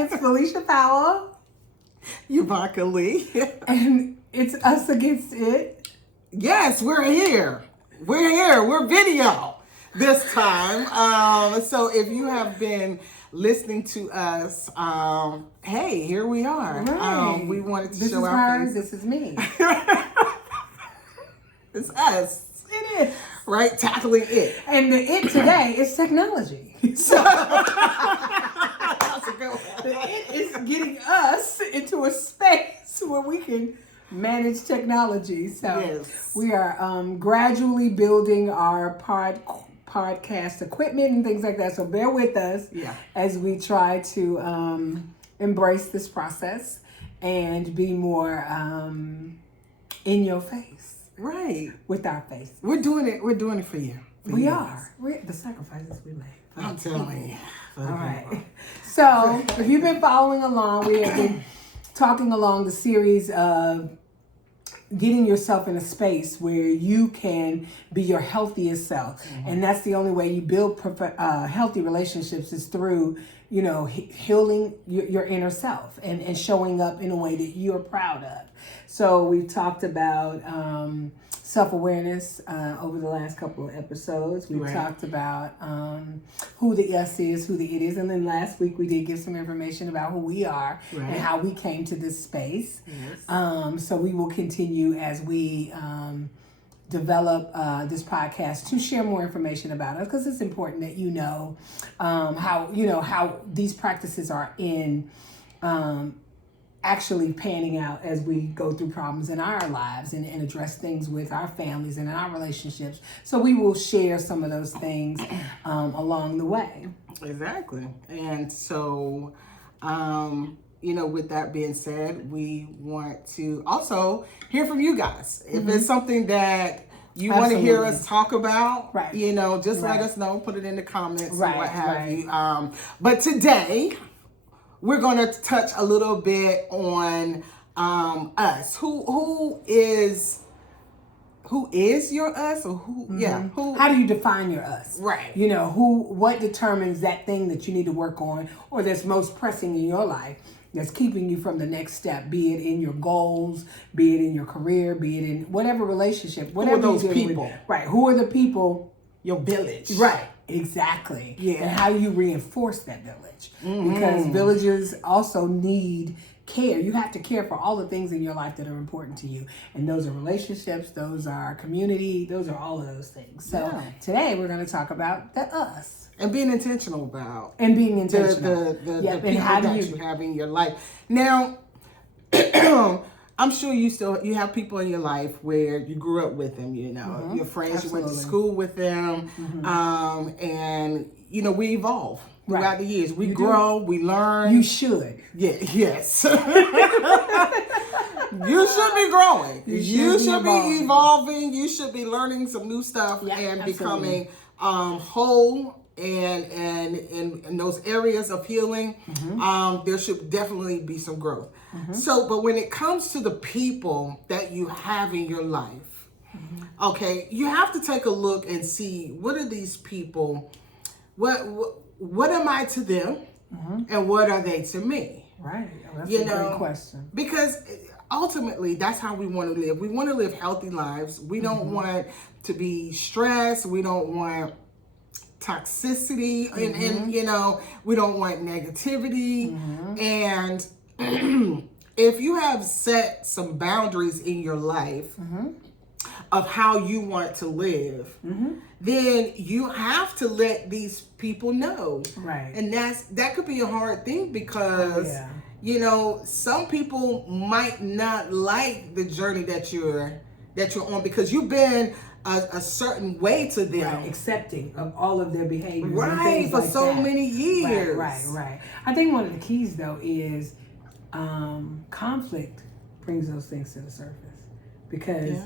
It's Felicia Powell. Yovonka Lee. And it's us against it. Yes, we're here. We're video this time. So if you have been listening to us, hey, here we are. Right. We wanted to This show is our her, face. this is me. It's us. It is. Right? Tackling it. And the it today is technology. So That's a good one. the it is getting us into a space where we can manage technology. So Yes. we are gradually building our podcast equipment and things like that. So bear with us as we try to embrace this process and be more in your face. Right. With our face. We're doing it for you. We are. We're the sacrifices we make. I'm telling you. All right. So, if you've been following along, we have been talking along the series of getting yourself in a space where you can be your healthiest self. Mm-hmm. And that's the only way you build healthy relationships is through, healing your inner self and showing up in a way that you're proud of. So we've talked about self-awareness over the last couple of episodes. We've talked about who the us is, who the it is. And then last week we did give some information about who we are and how we came to this space. Yes. So we will continue as we develop this podcast to share more information about us, because it's important that how these practices are in actually panning out as we go through problems in our lives and address things with our families and in our relationships. So we will share some of those things along the way. Exactly. And so, with that being said, we want to also hear from you guys. If it's something that you want to hear us talk about, just let us know, put it in the comments and what have you. But today, we're going to touch a little bit on us. Who is your us, or who? Mm-hmm. Yeah. Who? How do you define your us? Right. What determines that thing that you need to work on, or that's most pressing in your life, that's keeping you from the next step, be it in your goals, be it in your career, be it in whatever relationship, whatever who are those people? With. Right. Who are the people? Your village. Right. Exactly. Yeah. And how you reinforce that village. Because villages also need care. You have to care for all the things in your life that are important to you. And those are relationships, those are community, those are all of those things. So today we're going to talk about the us. And being intentional about. And being intentional. The people that you have in your life. Now, I'm sure you have people in your life where you grew up with them, your friends, Absolutely. You went to school with them, and we evolve throughout the years. We grow, we learn. You should. Yeah, yes. You should be growing. You should be evolving. You should be learning some new stuff and becoming whole. And in those areas of healing, there should definitely be some growth. So, but when it comes to the people that you have in your life, you have to take a look and see, what are these people, what am I to them, and what are they to me? Right. That's a great question. Because ultimately, that's how we want to live. We want to live healthy lives. We don't want to be stressed. We don't want toxicity and we don't want negativity. And if you have set some boundaries in your life of how you want to live, then you have to let these people know. Right. And that could be a hard thing, because some people might not like the journey that you're on, because you've been a certain way to them, accepting of all of their behaviors, for so many years. Right. I think one of the keys, though, is conflict brings those things to the surface, because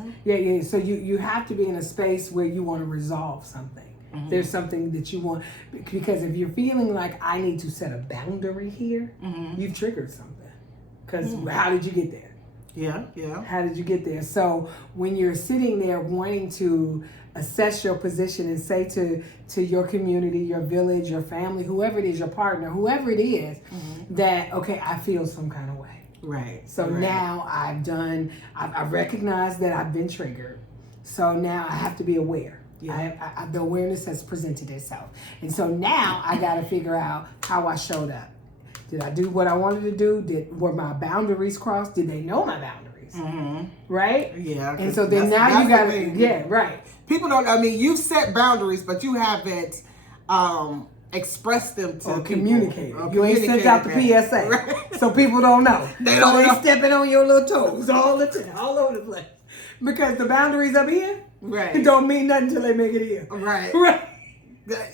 so you have to be in a space where you want to resolve something. There's something that you want, because if you're feeling like I need to set a boundary here, you've triggered something. Because how did you get there? Yeah, yeah. How did you get there? So when you're sitting there wanting to assess your position and say to your community, your village, your family, whoever it is, your partner, whoever it is, that, okay, I feel some kind of way. Right. So now I've recognized that I've been triggered. So now I have to be aware. Yeah. The awareness has presented itself. And so now I got to figure out how I showed up. Did I do what I wanted to do? Were my boundaries crossed? Did they know my boundaries? Right? Yeah. And so then now you got to, yeah, right. People don't, I mean, you've set boundaries, but you haven't expressed them to communicate. You ain't sent out the PSA. Right. So people don't know. They stepping on your little toes all the time, all over the place. Because the boundaries up here, right, it don't mean nothing until they make it here. Right. Right.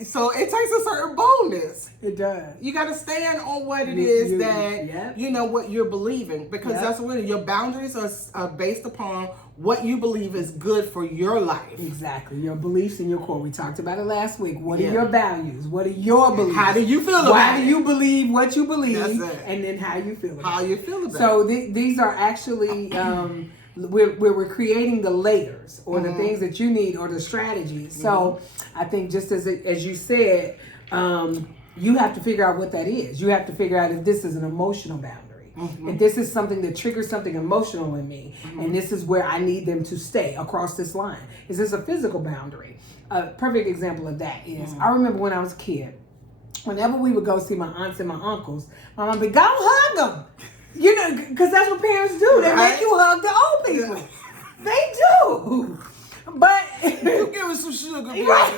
So it takes a certain boldness. It does. You got to stand on what it is that, you know, what you're believing. Because that's what your boundaries are based upon what you believe is good for your life. Exactly. Your beliefs and your core. We talked about it last week. What are your values? What are your beliefs? How do you feel about it? Why do you believe what you believe? That's it. And then how you feel about it. How you feel about it. So these are actually... we're creating the layers or the things that you need or the strategies. So I think just as you said, you have to figure out what that is. You have to figure out if this is an emotional boundary. If this is something that triggers something emotional in me, and this is where I need them to stay across this line. Is this a physical boundary? A perfect example of that is, I remember when I was a kid, whenever we would go see my aunts and my uncles, my mom would go hug them. You know, because that's what parents do. They make you hug the old people. Yeah. They do. But you give us some sugar, baby. Right.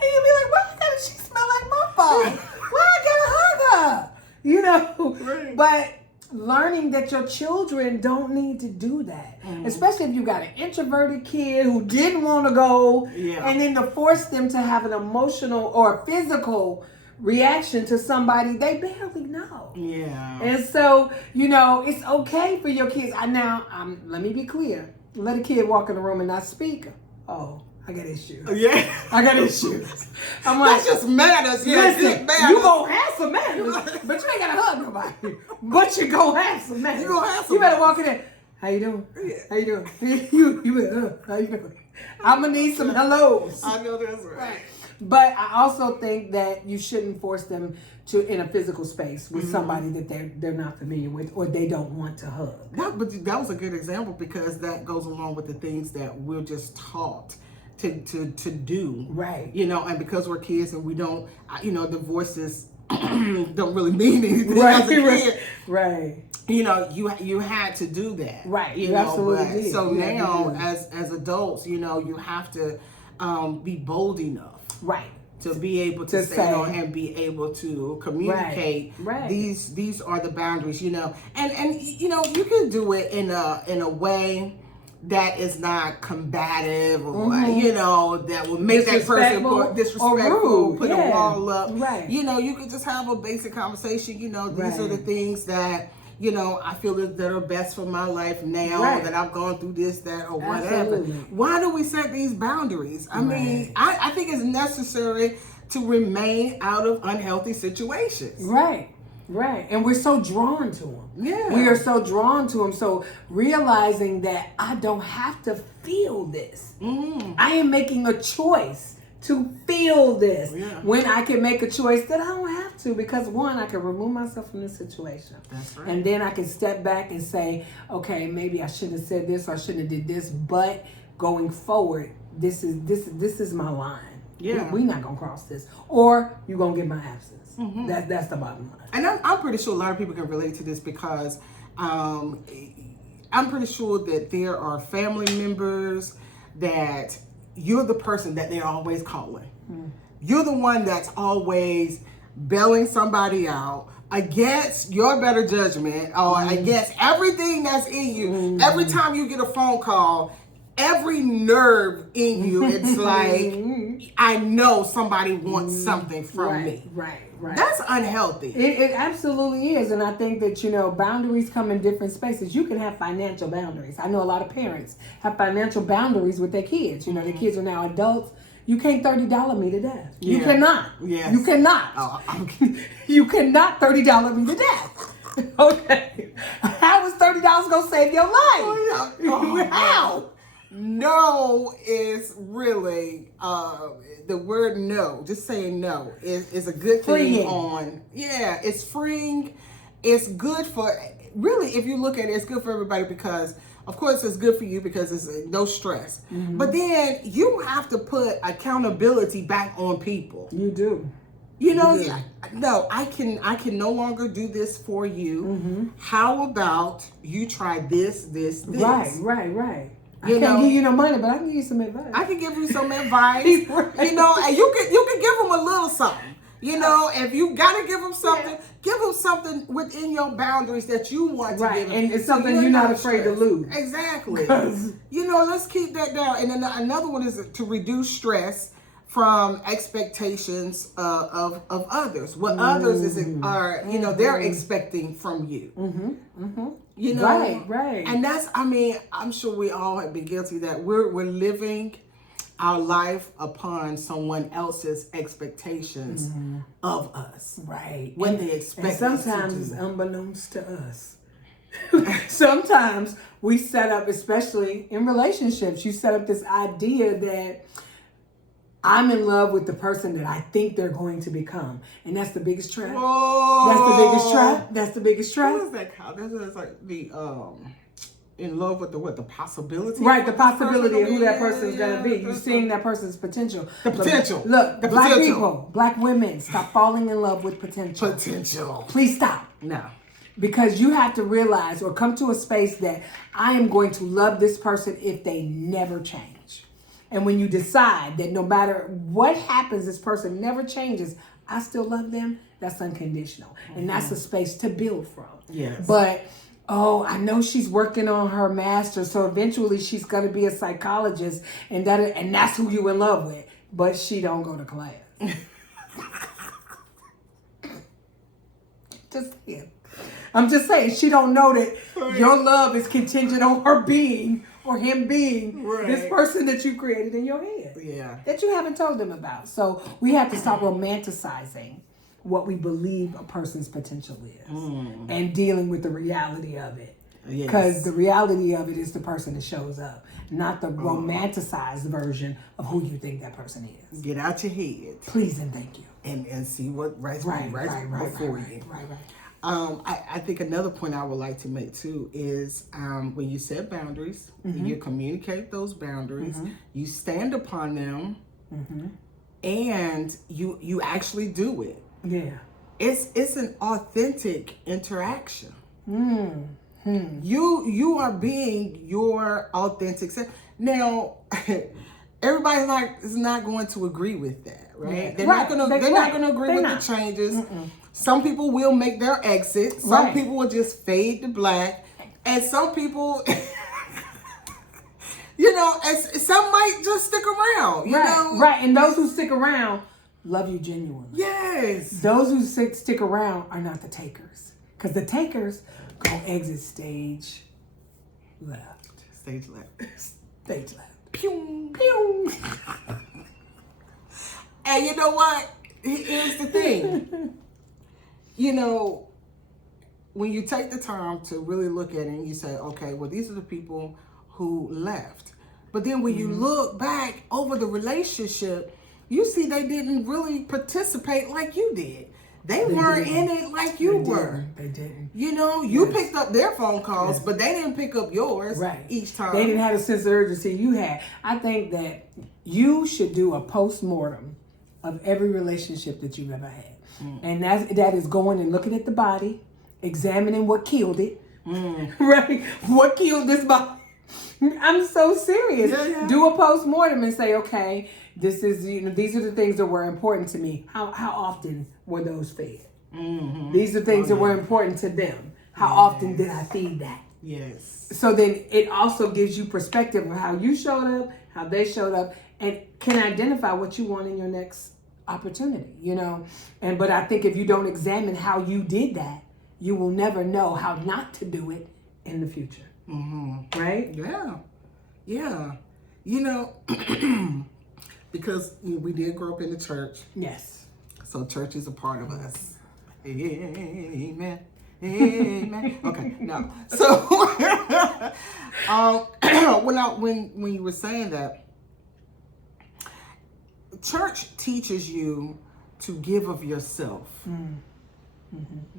And you be like, why does she smell like my phone? Why I gotta hug her? You know? Right. But learning that your children don't need to do that. Especially if you got an introverted kid who didn't want to go, and then to force them to have an emotional or physical reaction to somebody they barely know. Yeah. And so, you know, it's okay for your kids. Let me be clear. Let a kid walk in the room and not speak. Oh, I got issues. Yeah. I got issues. I'm like, that's just manners. Listen, you gonna have some manners, but you ain't gotta hug nobody. But you gonna have some manners. You gonna have some. You better walk in there. How you doing? How you doing? you better, how you doing? I'm gonna need some hellos. I know that's right. But I also think that you shouldn't force them to in a physical space with somebody that they're not familiar with or they don't want to hug. But that was a good example because that goes along with the things that we're just taught to do. Right. You know, and because we're kids and we don't, you know, divorces don't really mean anything as a kid. Right. You know, you had to do that. Right. You know, absolutely did. So now as adults, you know, you have to be bold enough. Right. To be able to stand on and be able to communicate. Right. These are the boundaries, you know. And you know, you can do it in a way that is not combative or you know, that will make that person more disrespectful, put a wall up. Right. You know, you can just have a basic conversation, you know, these are the things that, you know, I feel that are best for my life now that I've gone through this, that, or whatever. Why do we set these boundaries? I mean, I think it's necessary to remain out of unhealthy situations. Right. Right. And we're so drawn to them. Yeah. We are so drawn to them. So realizing that I don't have to feel this. I am making a choice to feel this when I can make a choice that I don't have to, because one, I can remove myself from this situation. That's right. And then I can step back and say, okay, maybe I shouldn't have said this or I shouldn't have did this, but going forward, this is my line. Yeah. We're not gonna cross this. Or you're gonna get my absence. That's the bottom line. And I'm pretty sure a lot of people can relate to this because I'm pretty sure that there are family members that you're the person that they're always calling. You're the one that's always bailing somebody out against your better judgment or against everything that's in you. Every time you get a phone call, every nerve in you, it's like, I know somebody wants something from me. Right. That's unhealthy. It absolutely is. And I think that, you know, boundaries come in different spaces. You can have financial boundaries. I know a lot of parents have financial boundaries with their kids. You know, their kids are now adults. You can't $30 me to death. You Yeah. cannot. Yes. You cannot. Oh, You cannot $30 me to death. Okay. How is $30 gonna save your life? Oh, How? no is really the word no. Just saying no is a good thing. Freeing. It's freeing. It's good for, really, if you look at it, it's good for everybody because, of course, it's good for you because it's no stress. But then you have to put accountability back on people. You do. You know, no, I can no longer do this for you. How about you try this? Right. I can't give you no money, but I can give you some advice. I can give you some advice. Right. You know, and you can give them a little something. You know, if you gotta give them something, give them something within your boundaries that you want to give them. And it's something you're not afraid to lose. Exactly. You know, let's keep that down. And then another one is to reduce stress from expectations of others. What others are, you know, they're expecting from you. You know, right. And that's, I mean, I'm sure we all have been guilty of that we're living our life upon someone else's expectations of us. Right. What they expect. And sometimes it's unbeknownst to us. Sometimes we set up, especially in relationships, you set up this idea that I'm in love with the person that I think they're going to become. And that's the biggest trap. Whoa. That's the biggest trap. What is that called? That's like the in love with the possibility. Right, the possibility of who that person's gonna be. You're seeing that person's potential. The potential. Look, The black potential. people, black women, stop falling in love with potential. Please stop. No. Because you have to realize or come to a space that I am going to love this person if they never change. And when you decide that no matter what happens, this person never changes, I still love them, that's unconditional. And that's a space to build from. Yes. But, oh, I know she's working on her master's, so eventually she's going to be a psychologist, and that's who you in love with. But she don't go to class. Just saying. I'm just saying, she don't know that your love is contingent on her being or him being this person that you created in your head. Yeah. That you haven't told them about. So we have to stop romanticizing what we believe a person's potential is and dealing with the reality of it. Because the reality of it is the person that shows up, not the romanticized version of who you think that person is. Get out your head. Please and thank you. And see what before you. Right. I think another point I would like to make too is when you set boundaries, you communicate those boundaries, you stand upon them, and you actually do it. Yeah. It's an authentic interaction. You are being your authentic self. Now, everybody's is not going to agree with that, right? Yeah. They're not going to agree with the changes. Some people will make their exit. Some people will just fade to black, and some people, you know, some might just stick around. You know, right. And those who stick around love you genuinely. Yes. Those who stick around are not the takers, because the takers go exit stage left. Stage left. Stage left. Pew. Pew. And you know what? Here's the thing. You know, when you take the time to really look at it and you say, okay, well, these are the people who left. But then when you look back over the relationship, you see they didn't really participate like you did. They weren't in it like you were. They didn't. You know, you picked up their phone calls, but they didn't pick up yours each time. They didn't have a sense of urgency you had. I think that you should do a post-mortem of every relationship that you've ever had. And that is going and looking at the body, examining what killed it, right? What killed this body? I'm so serious. Do a post-mortem and say, okay, this is, these are the things that were important to me. How often were those fed? These are things that were important to them. How often did I feed that? Yes. So then it also gives you perspective of how you showed up, how they showed up, and can identify what you want in your next opportunity, but I think if you don't examine how you did that, you will never know how not to do it in the future. Right? Yeah. because we did grow up in the church. Yes. So church is a part of us. Amen. Amen. Okay, no. So when you were saying that, church teaches you to give of yourself.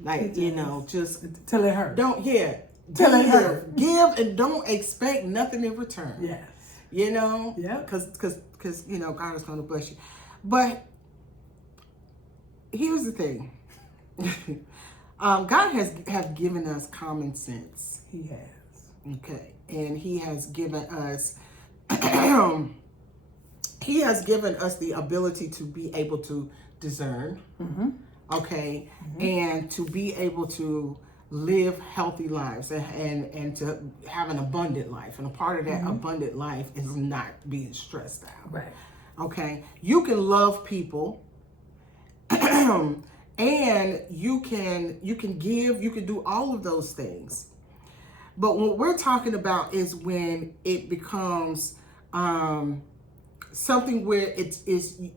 Like, just till it hurts. Till it hurts. Give and don't expect nothing in return. Yes. Yeah. Because God is going to bless you. But here's the thing. God has given us common sense. He has. Okay. And he has given us the ability to be able to discern. Okay. And to be able to live healthy lives and to have an abundant life. And a part of that abundant life is not being stressed out. Right. Okay. You can love people and you can give, you can do all of those things. But what we're talking about is when it becomes something where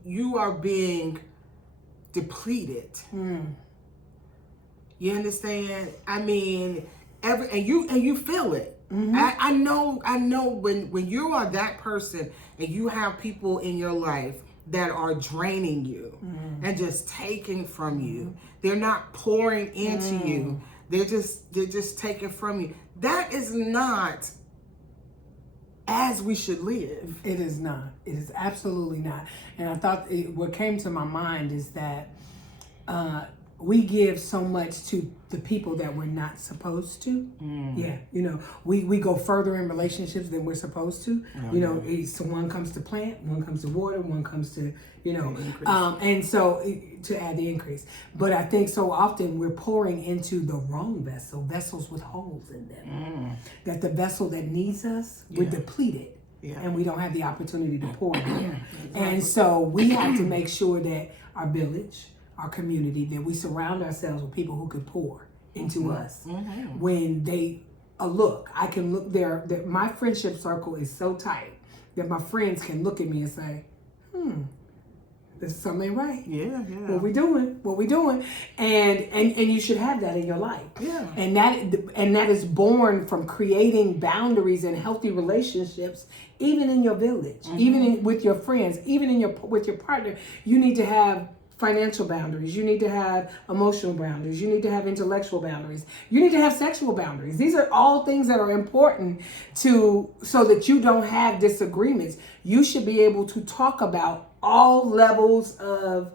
you are being depleted. You understand? I mean, and you feel it. I know when you are that person and you have people in your life that are draining you and just taking from you. They're not pouring into you. They're just taking from you. That is not as we should live. It is not. It is absolutely not. And I thought what came to my mind is that we give so much to the people that we're not supposed to. Yeah, we go further in relationships than we're supposed to. So one comes to plant, one comes to water, one comes to, and so to add the increase. But I think so often we're pouring into the wrong vessels with holes in them. That the vessel that needs us, we're depleted. Yeah. And we don't have the opportunity to pour in. Exactly. And so we have to make sure that our village, our community, that we surround ourselves with people who can pour into us. When they I can look there, that my friendship circle is so tight that my friends can look at me and say, this something ain't right. Yeah. What we doing? And you should have that in your life. Yeah. And that is born from creating boundaries and healthy relationships, even in your village, even with your friends, even with your partner. You need to have financial boundaries. You need to have emotional boundaries. You need to have intellectual boundaries. You need to have sexual boundaries. These are all things that are important so that you don't have disagreements. You should be able to talk about all levels of,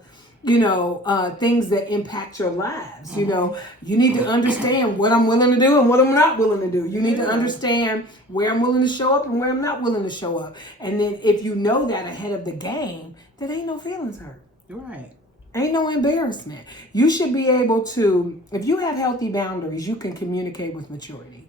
things that impact your lives. You need to understand what I'm willing to do and what I'm not willing to do. You need to understand where I'm willing to show up and where I'm not willing to show up. And then if you know that ahead of the game, then ain't no feelings hurt. Right. Ain't no embarrassment. You should be able to, if you have healthy boundaries, you can communicate with maturity.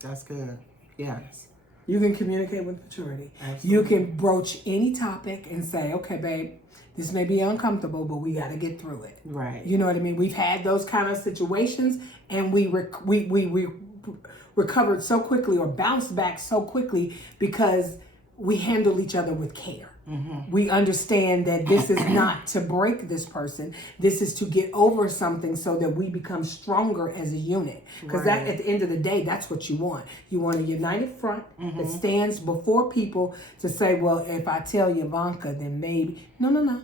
That's good. Yes. You can communicate with maturity. Absolutely. You can broach any topic and say, okay, babe, this may be uncomfortable, but we got to get through it. Right. You know what I mean? We've had those kind of situations and we recovered so quickly or bounced back so quickly because we handle each other with care. We understand that this is not to break this person. This is to get over something so that we become stronger as a unit. Because that, at the end of the day, that's what you want. You want a united front that stands before people to say, well, if I tell Yovonka, then maybe. No.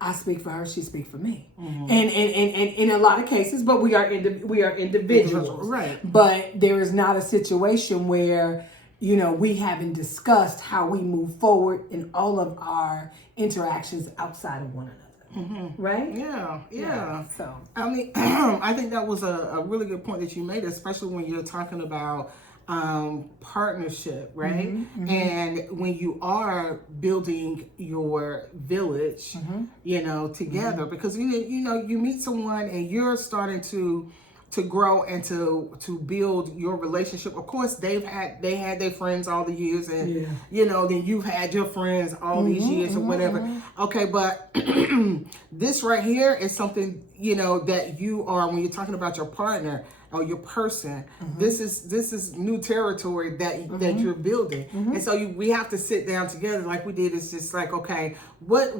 I speak for her, she speaks for me. And in a lot of cases, but we are individuals. Right. But there is not a situation where we haven't discussed how we move forward in all of our interactions outside of one another. Right? Yeah. So, I mean, I think that was a really good point that you made, especially when you're talking about partnership, right? And when you are building your village, together, because you meet someone and you're starting to grow and to build your relationship. Of course, they had their friends all the years, and then you've had your friends all these years or whatever. Okay, but this right here is something that you are, when you're talking about your partner, or your person. This is new territory that you're building. And so we have to sit down together like we did. It's just like, okay, what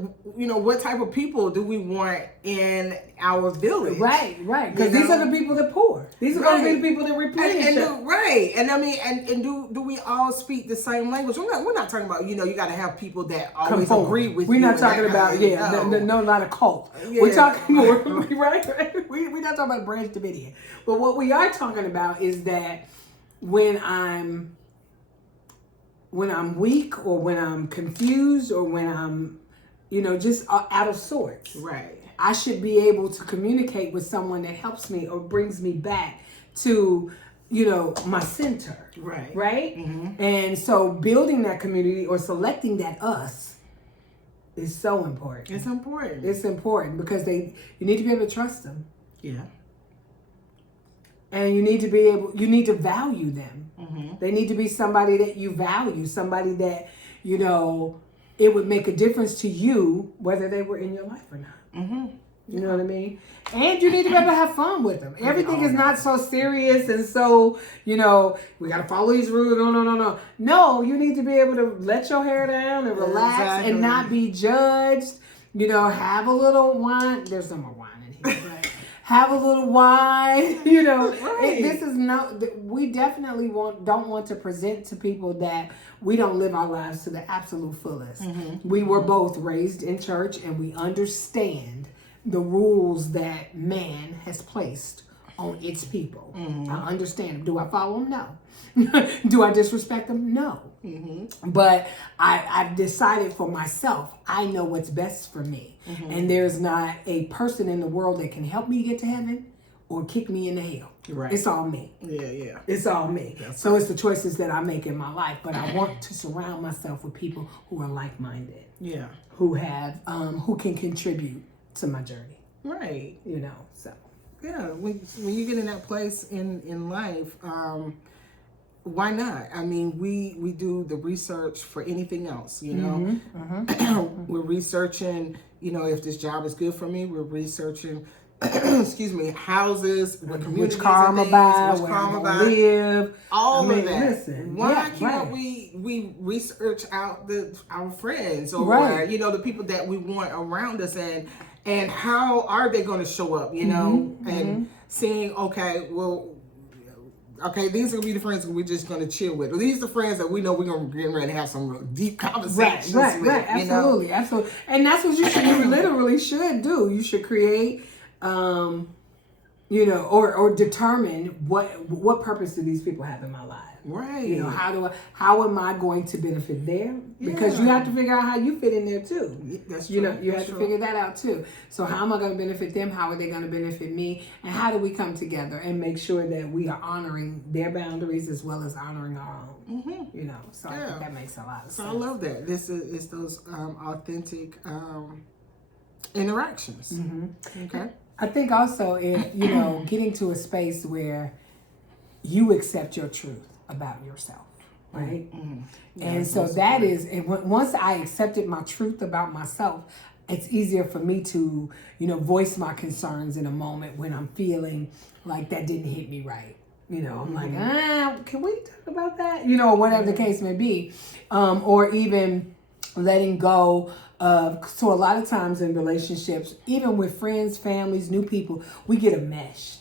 type of people do we want in our village? Right. Because these are the people that pour. These are going to be the people that replenish. Right. And I mean, and do we all speak the same language? We're not talking about, you got to have people that always agree with you. We're not talking about, not a cult. Yeah. We're talking more, right? We're not talking about Branch Davidian. But what we are talking about is that when I'm weak, or when I'm confused, or when I'm, just out of sorts. Right. I should be able to communicate with someone that helps me or brings me back to, my center. Right. Right? Mm-hmm. And so building that community or selecting that us is so important. It's important. It's important because you need to be able to trust them. Yeah. And you need to value them. Mm-hmm. They need to be somebody that you value, somebody that, it would make a difference to you whether they were in your life or not. Mm-hmm. You know what I mean? And you need to be able to have fun with them. Everything is not so serious and so, we got to follow these rules. No. No, you need to be able to let your hair down and relax and not be judged. Have a little wine. There's no more wine in here, but have a little wine. Right. This is we definitely don't want to present to people that we don't live our lives to the absolute fullest. Mm-hmm. We were both raised in church, and we understand the rules that man has placed on its people. Mm-hmm. I understand them. Do I follow them? No. Do I disrespect them? No. Mm-hmm. But I've decided for myself, I know what's best for me. Mm-hmm. And there's not a person in the world that can help me get to heaven or kick me into hell. Right. It's all me. Yeah. It's all me. So it's the choices that I make in my life. But I want to surround myself with people who are like-minded. Yeah. Who have, who can contribute to my journey. Right. So. Yeah, when you get in that place in life, why not? I mean, we do the research for anything else, Mm-hmm. Mm-hmm. We're researching, if this job is good for me. We're researching, excuse me, houses, what communities, which car I'm about, which where I'm going to live. All of that. Listen, why can't we research out our friends or the people that we want around us, and how are they going to show up, and seeing, these are going to be the friends that we're just going to chill with. These are the friends that we know we're going to get ready to have some real deep conversations with. Right, absolutely. And that's what you literally should do. You should create, or determine what purpose do these people have in my life. Right. How am I going to benefit them? Because you have to figure out how you fit in there too. That's true. You have to figure that out too. So how am I going to benefit them? How are they going to benefit me? And how do we come together and make sure that we are honoring their boundaries as well as honoring our own? Mm-hmm. So I think that makes a lot of sense. So I love that. It's those authentic interactions. Mm-hmm. Okay. I think also if, getting to a space where you accept your truth about yourself, right? Mm-hmm. Yeah, and so that is, and once I accepted my truth about myself, it's easier for me to, voice my concerns in a moment when I'm feeling like that didn't hit me right. I'm like, can we talk about that? Whatever the case may be. Or even letting go of, so a lot of times in relationships, even with friends, families, new people, we get enmeshed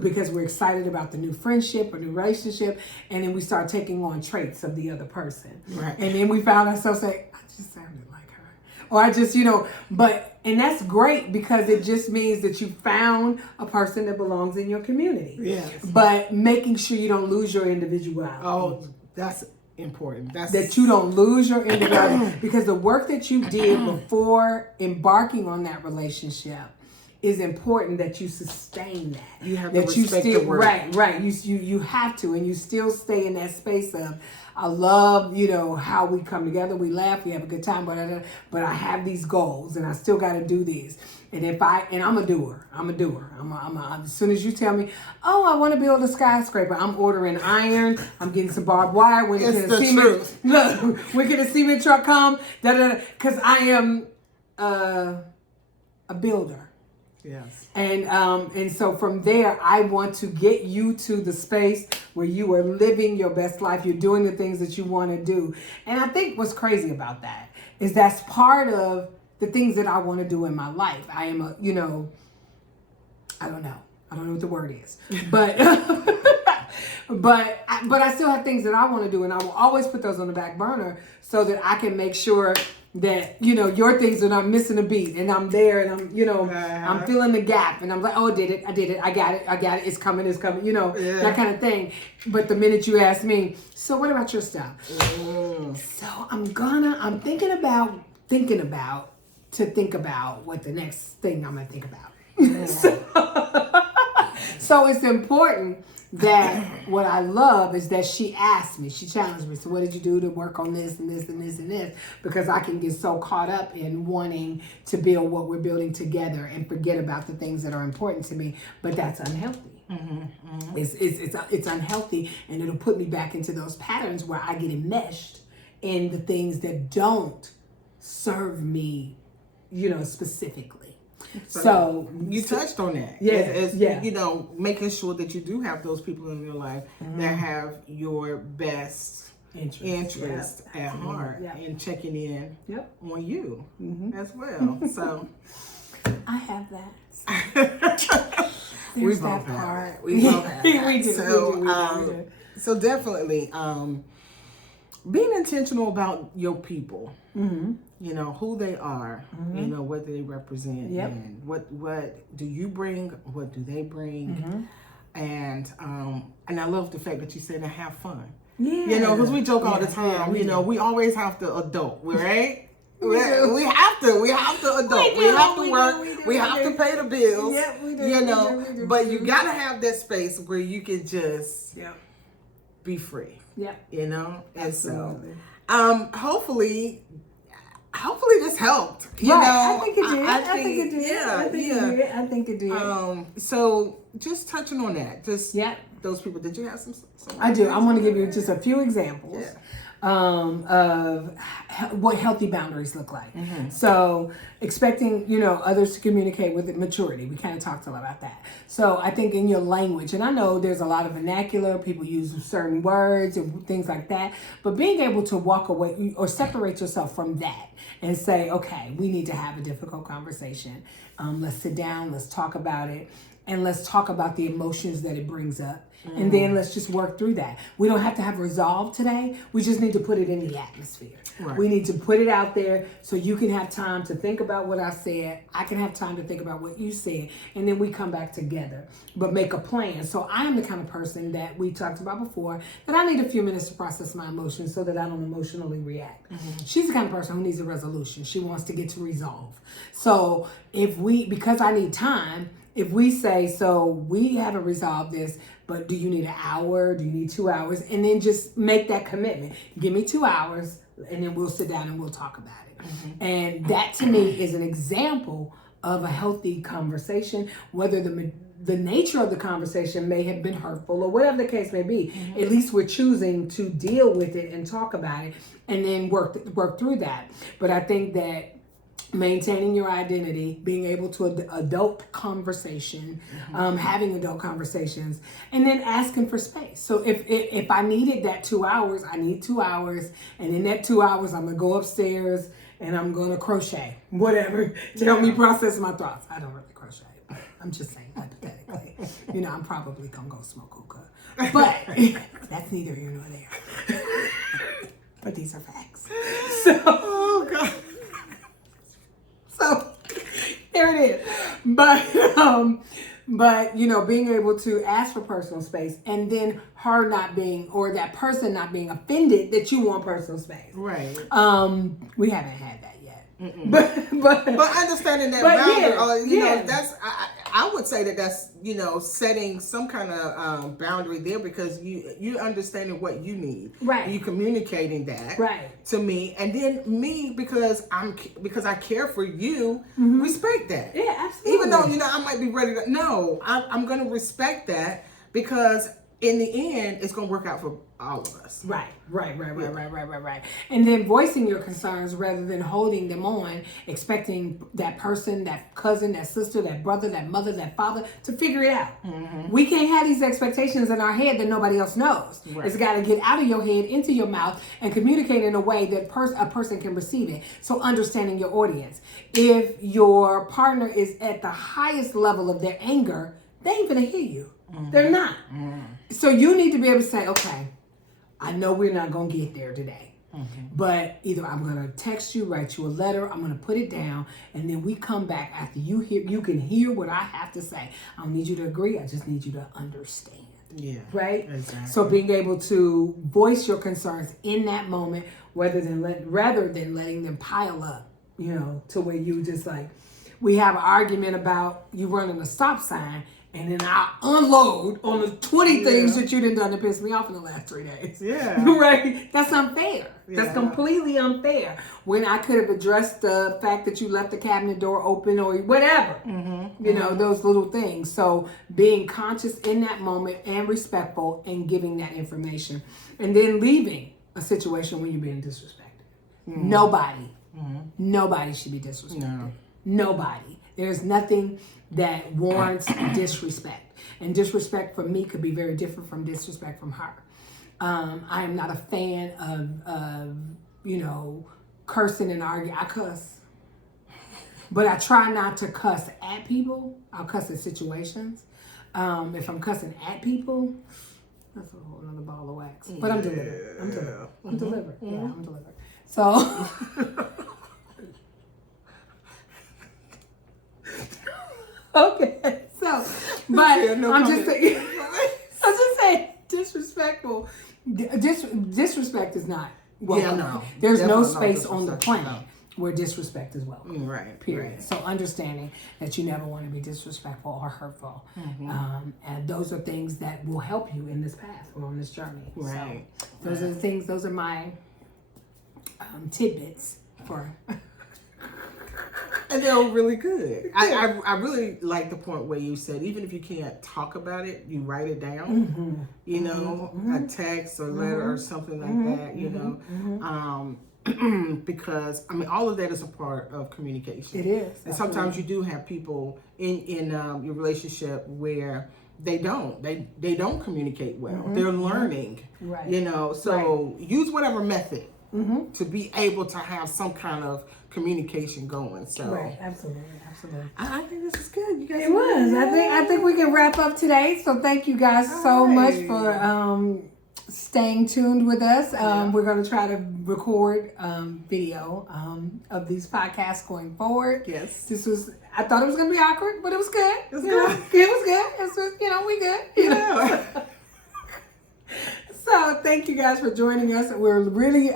because we're excited about the new friendship or new relationship, and then we start taking on traits of the other person. Right. And then we found ourselves saying, I just sounded like her. Or I just, and that's great because it just means that you found a person that belongs in your community. Yes. But making sure you don't lose your individuality. Oh, that's important. That you don't lose your individuality because the work that you did before embarking on that relationship is important that you sustain that. You have to respect the work. Right. You have to, and you still stay in that space of, I love, how we come together, we laugh, we have a good time, but I have these goals and I still got to do these. And I'm a doer. As soon as you tell me, I want to build a skyscraper, I'm ordering iron, I'm getting some barbed wire. When can the cement truck come? Because I am a builder. Yes. And so from there, I want to get you to the space where you are living your best life. You're doing the things that you want to do. And I think what's crazy about that is that's part of the things that I want to do in my life. I am a, I don't know what the word is, but but I still have things that I want to do, and I will always put those on the back burner so that I can make sure that your things are not missing a beat, and I'm there, and I'm filling the gap, and I'm like, oh, I did it, I got it, it's coming, that kind of thing. But the minute you ask me, so what about your stuff? So I'm thinking about what the next thing I'm gonna think about. So it's important that what I love is that she asked me, she challenged me. So what did you do to work on this and this and this and this? Because I can get so caught up in wanting to build what we're building together and forget about the things that are important to me. But that's unhealthy. It's unhealthy, and it'll put me back into those patterns where I get enmeshed in the things that don't serve me, specifically. So you touched on that. Making sure that you do have those people in your life that have your best interest at heart and checking in on you as well. So I have that. We both have that. We both have that. We do. So definitely being intentional about your people. Who they are, what they represent, and what do you bring, what do they bring, and I love the fact that you said to have fun. Because we joke all the time. We always have to adult, right? we have to adult. We have to work. We have to pay the bills. Yeah, we do. But you gotta have that space where you can just be free. Yeah. And Absolutely. so hopefully this helped. I think it did. I think it did. I think it did. So just touching on that, those people. Did you have some? I do. I'm going to give you just a few examples of what healthy boundaries look like. So expecting, others to communicate with maturity. We kind of talked a lot about that. So I think in your language, and I know there's a lot of vernacular, people use certain words and things like that, but being able to walk away or separate yourself from that and say, okay, we need to have a difficult conversation. Let's sit down, let's talk about it, and let's talk about the emotions that it brings up. And then let's just work through that. We don't have to have resolve today. We just need to put it in the atmosphere. Right. We need to put it out there so you can have time to think about what I said. I can have time to think about what you said. And then we come back together, but make a plan. So I am the kind of person that we talked about before, that I need a few minutes to process my emotions so that I don't emotionally react. She's the kind of person who needs a resolution. She wants to get to resolve. So because I need time, if we say, so we haven't resolved this, but do you need an hour? Do you need 2 hours? And then just make that commitment. Give me 2 hours, and then we'll sit down and we'll talk about it. And that to me is an example of a healthy conversation, whether the nature of the conversation may have been hurtful or whatever the case may be. At least we're choosing to deal with it and talk about it and then work through that. But I think that maintaining your identity, being able to adult conversation, having adult conversations, and then asking for space. So if I needed that 2 hours, I need 2 hours, and in that 2 hours, I'm gonna go upstairs and I'm gonna crochet, whatever, to help me process my thoughts. I don't really crochet, but I'm just saying hypothetically. I'm probably gonna go smoke hookah, but that's neither here nor there. But these are facts. So, oh God. So there it is. But being able to ask for personal space, and then her not being, or that person not being offended that you want personal space. Right. We haven't had that yet. But understanding that boundary, that's I would say that's setting some kind of boundary there, because you understanding what you need, right? You communicating that, right, to me, and then me, because I care for you, respect that. Yeah, absolutely. Even though I might be ready to, I'm going to respect that, because in the end it's going to work out for all of us. Right. And then voicing your concerns rather than holding them on, expecting that person, that cousin, that sister, that brother, that mother, that father to figure it out. We can't have these expectations in our head that nobody else knows. Right. It's got to get out of your head, into your mouth, and communicate in a way that a person can receive it. So understanding your audience. If your partner is at the highest level of their anger, they ain't gonna hear you. They're not. So you need to be able to say, okay, I know we're not gonna get there today. But either I'm gonna text you, write you a letter, I'm gonna put it down, and then we come back after you can hear what I have to say. I don't need you to agree, I just need you to understand. Yeah. Right? Exactly. So being able to voice your concerns in that moment rather than letting them pile up, to where you just like, we have an argument about you running a stop sign, and then I unload on the 20 things that you done to piss me off in the last 3 days. Yeah. Right? That's unfair. Yeah. That's completely unfair. When I could have addressed the fact that you left the cabinet door open or whatever. Those little things. So being conscious in that moment and respectful and giving that information. And then leaving a situation when you're being disrespected. Nobody should be disrespected. No. Nobody. There's nothing that warrants disrespect. And disrespect for me could be very different from disrespect from her. I am not a fan of cursing and arguing. I cuss. But I try not to cuss at people. I'll cuss at situations. If I'm cussing at people, that's a whole other ball of wax. But I'm delivered. I'm delivered. Yeah, I'm delivered. So... Okay, so, but I'm just saying, disrespectful. Disrespect is not welcome. Yeah, no. There's no space on the planet where disrespect is welcome. Right. Period. Right. So understanding that you never want to be disrespectful or hurtful, and those are things that will help you in this path or on this journey. Right. So those are the things. Those are my tidbits for. And they're really good. I really like the point where you said, even if you can't talk about it, you write it down, a text or letter or something like that, because, all of that is a part of communication. It is. And sometimes you do have people in your relationship where they don't communicate well. They're learning, right. So use whatever method to be able to have some kind of communication going. So right, absolutely. I think this is good. You guys. It was. I think we can wrap up today. So thank you guys so much for staying tuned with us. We're going to try to record video of these podcasts going forward. Yes. I thought it was going to be awkward, but it was good. It was good. It was good. It's we good. Yeah. So thank you guys for joining us. We're really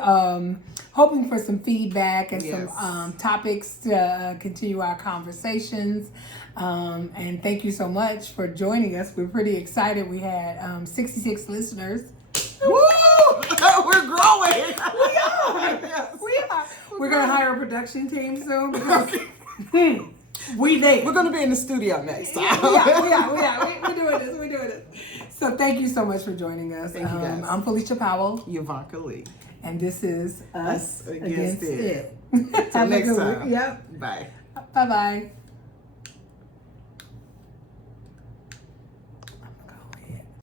hoping for some feedback and some topics to continue our conversations. And thank you so much for joining us. We're pretty excited. We had 66 listeners. Woo! We're growing. We are. Yes. We are. We're going to hire a production team soon because we're going to be in the studio next time. We're doing this. We're doing this. So thank you so much for joining us. Thank you guys. I'm Felicia Powell. Yovonka Lee. And this is Us Against It. Till next time. Yep. Bye. Bye-bye.